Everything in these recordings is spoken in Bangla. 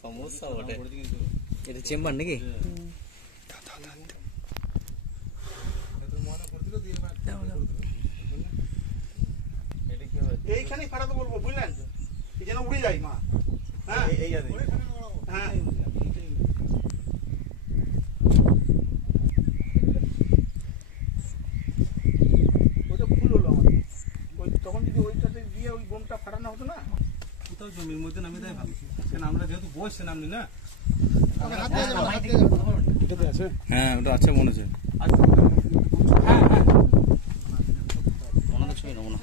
সমস্যা বটে। এটা চেম্বার নাকি? এইখানেই ফাটাতে বলবো, বুঝলেন? এই যেন উড়ে যায় মা। হ্যাঁ হ্যাঁ ওইটা ভুল হলো আমার। ওই তখন যদি ওইটাতে দিয়ে ওই বোমটা ফাটানো হতো না, কোথাও জমির মধ্যে নামিয়ে দেয় ভালো। কেন আমরা যেহেতু বসছে নামলি না। হ্যাঁ ওটা আছে মনে হচ্ছে।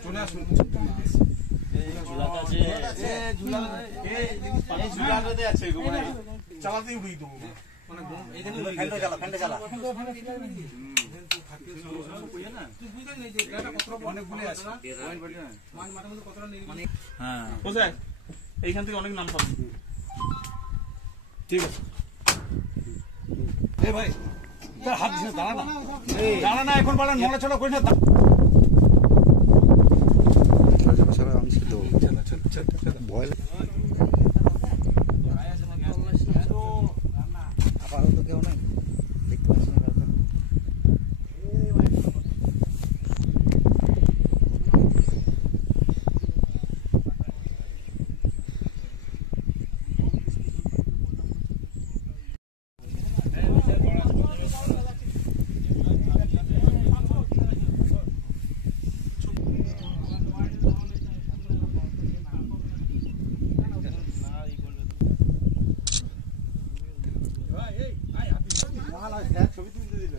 চলে আসুন। চালাতেই উড়িয়ে দেবো। এইখান থেকে অনেক নাম পাবো। ঠিক আছে। ভাই হাত দাঁড়া না, এখন বলেন নড়াচড়া করি না। ভয় আপাতত কেউ নাই, দেখতে পাচ্ছি না কাউকে। ছবি তুলতে দিল।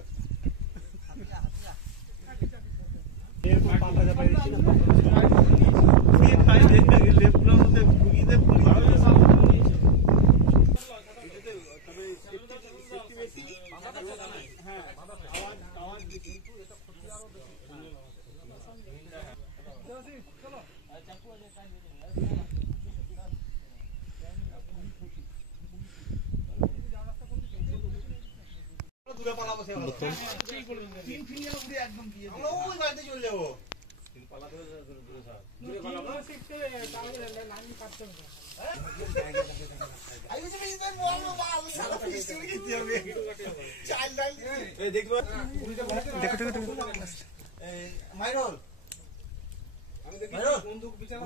বন্দুক বিচার